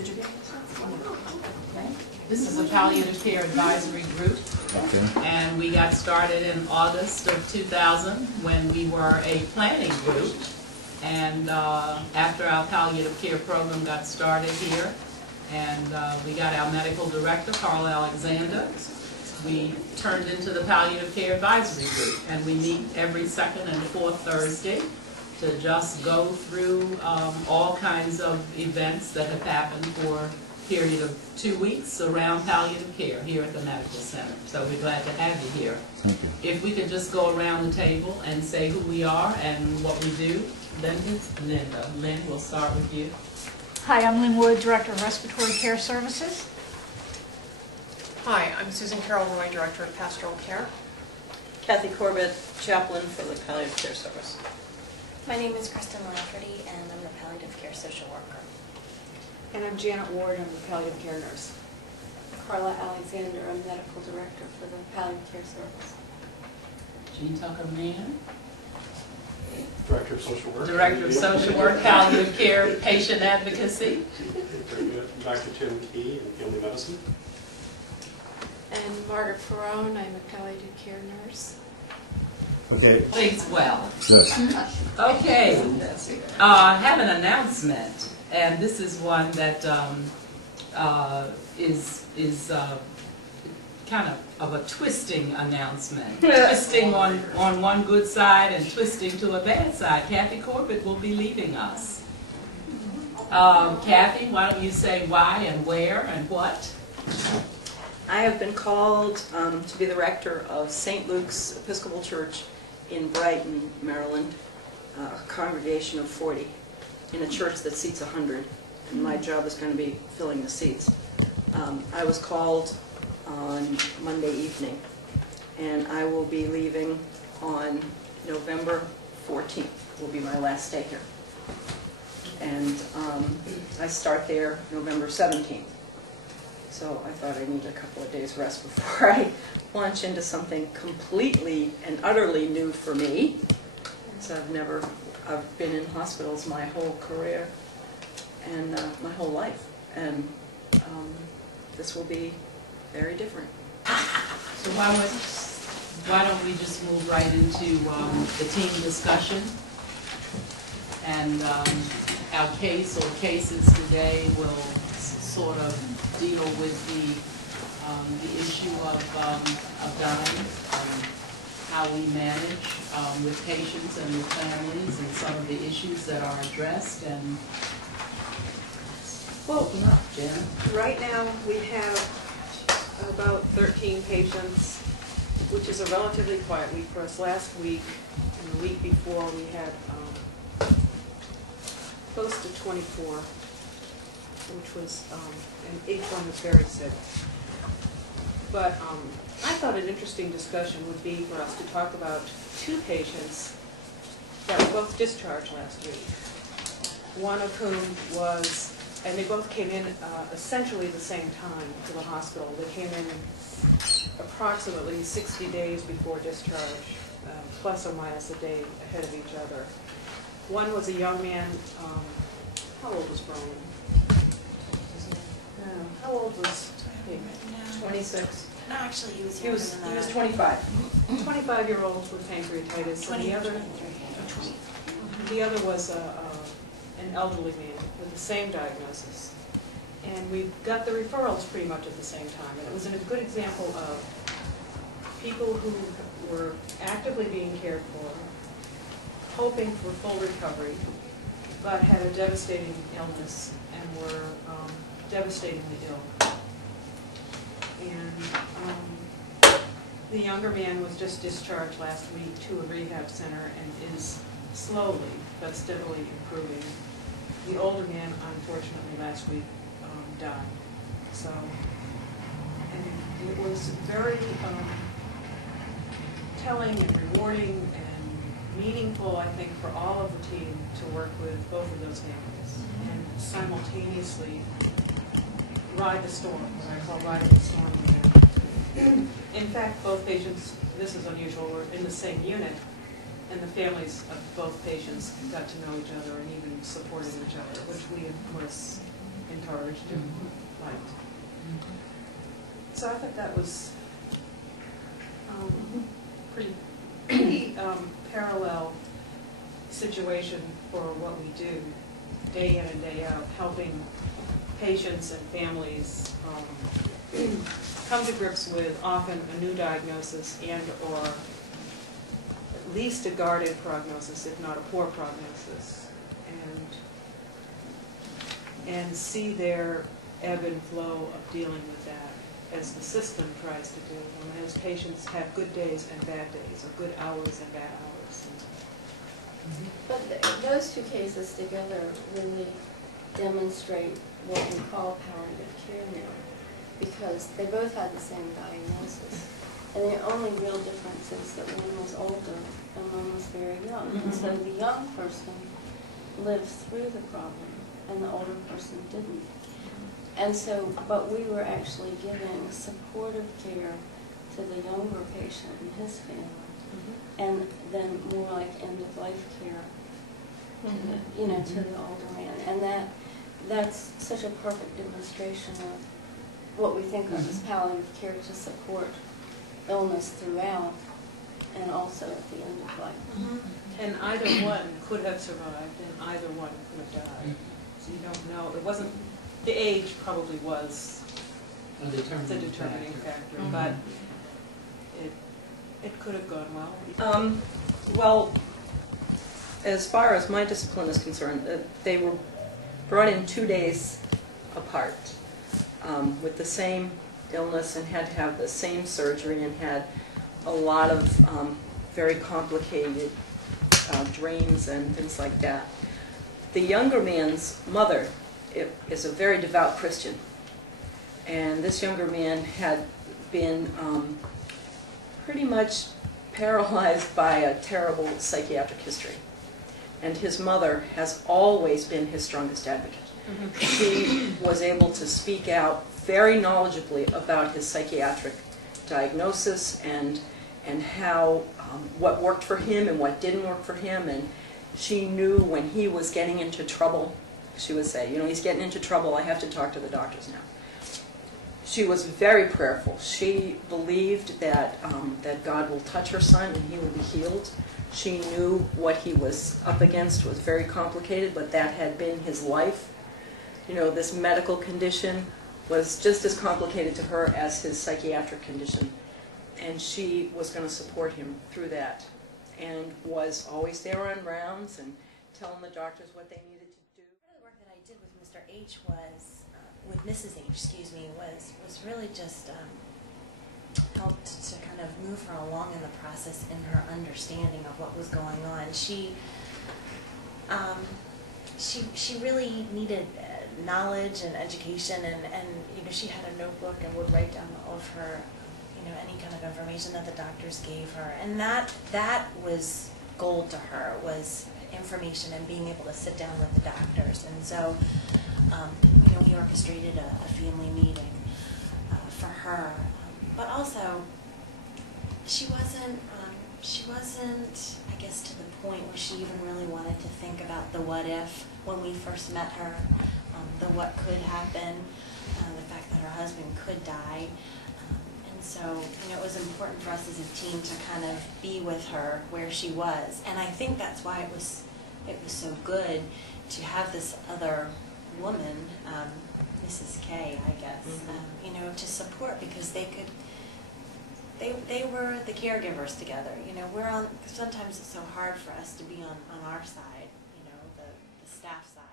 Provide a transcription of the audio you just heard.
Okay. This is a palliative care advisory group, and we got started in August of 2000 when we were a planning group. And after our palliative care program got started here, and we got our medical director, Carl Alexander, we turned into the palliative care advisory group, and we meet every second and fourth Thursday to just go through all kinds of events that have happened for a period of 2 weeks around palliative care here at the medical center. So we're glad to have you here. Thank you. If we could just go around the table and say who we are and what we do. Linda. Lynn, we'll start with you. Hi, I'm Lynn Wood, Director of Respiratory Care Services. Hi, I'm Susan Carroll Roy, Director of Pastoral Care. Kathy Corbett, Chaplain for the Palliative Care Service. My name is Kristen Lafferty, and I'm the palliative care social worker. And I'm Janet Ward, I'm the palliative care nurse. Carla Alexander, I'm medical director for the palliative care service. Jean Tucker-Mann. Director of social work. Director of social work, palliative care, patient advocacy. Dr. Tim Key in family medicine. And Margaret Perrone, I'm a palliative care nurse. Okay. Please, well. Yes. Okay. I have an announcement, and this is one that is kind of a twisting announcement. Twisting on one good side and twisting to a bad side. Kathy Corbett will be leaving us. Kathy, why don't you say why and where and what? I have been called to be the rector of St. Luke's Episcopal Church in Brighton, Maryland, a congregation of 40, in a church that seats 100, and my job is going to be filling the seats. I was called on Monday evening, and I will be leaving on November 14th, will be my last day here. And I start there November 17th. So I thought I need a couple of days rest before I launch into something completely and utterly new for me. So I've been in hospitals my whole career and my whole life, and this will be very different. So why don't we just move right into the team discussion, and our case or cases today will sort of deal with the issue of dying, how we manage with patients and with families, and some of the issues that are addressed. And open up, Jen. Right now we have about 13 patients, which is a relatively quiet week for us. Last week and the week before we had close to 24, which was, and each one was very sick. But I thought an interesting discussion would be for us to talk about 2 patients that were both discharged last week. One of whom was, and they both came in essentially the same time to the hospital. They came in approximately 60 days before discharge, plus or minus a day ahead of each other. One was a young man, how old was Brian? How old was he? 26? No, actually, he was He younger was than that. 25. 25-year-old with pancreatitis. And the other was an elderly man with the same diagnosis. And we got the referrals pretty much at the same time. And it was a good example of people who were actively being cared for, hoping for full recovery, but had a devastating illness and were devastatingly ill. And the younger man was just discharged last week to a rehab center and is slowly but steadily improving. The older man, unfortunately, last week died. So, and it was very telling and rewarding and meaningful, I think, for all of the team to work with both of those families and simultaneously ride the storm, what I call riding the storm with them. In fact, both patients, this is unusual, were in the same unit, and the families of both patients got to know each other and even supported each other, which we, of course, encouraged and liked. So I thought that was pretty parallel situation for what we do day in and day out, helping patients and families come to grips with often a new diagnosis and or at least a guarded prognosis, if not a poor prognosis, and see their ebb and flow of dealing with that as the system tries to do, and as patients have good days and bad days, or good hours and bad hours. But those two cases together really demonstrate what we call palliative care now, because they both had the same diagnosis. And the only real difference is that one was older and one was very young. And so the young person lived through the problem and the older person didn't. And so, but we were actually giving supportive care to the younger patient and his family, and then more like end-of-life care to the, to the older man. And that's such a perfect demonstration of what we think of as palliative care, to support illness throughout and also at the end of life. And either one could have survived, and either one could have died. So you don't know. It wasn't, the age probably was the determining factor, but it could have gone well. Well, as far as my discipline is concerned, they were brought in 2 days apart with the same illness and had to have the same surgery and had a lot of very complicated drains and things like that. The younger man's mother is a very devout Christian, and this younger man had been pretty much paralyzed by a terrible psychiatric history, and his mother has always been his strongest advocate. She was able to speak out very knowledgeably about his psychiatric diagnosis and how what worked for him and what didn't work for him, and she knew when he was getting into trouble. She would say, he's getting into trouble, I have to talk to the doctors now. She was very prayerful. She believed that that God will touch her son and he will be healed. She knew what he was up against was very complicated, but that had been his life. This medical condition was just as complicated to her as his psychiatric condition. And she was going to support him through that, and was always there on rounds and telling the doctors what they needed to do. Part of the work that I did with Mr. H was, with Mrs. H, excuse me, was really just helped to kind of move her along in the process in her understanding of what was going on. She really needed knowledge and education, and she had a notebook and would write down all of her any kind of information that the doctors gave her, and that was gold to her, was information and being able to sit down with the doctors. And so we orchestrated a family meeting for her, but also she wasn't I guess to the point where she even really wanted to think about the what if when we first met her, the what could happen, the fact that her husband could die. So, it was important for us as a team to kind of be with her where she was. And I think that's why it was so good to have this other woman, Mrs. K, I guess, to support, because they were the caregivers together. Sometimes it's so hard for us to be on our side, the staff side.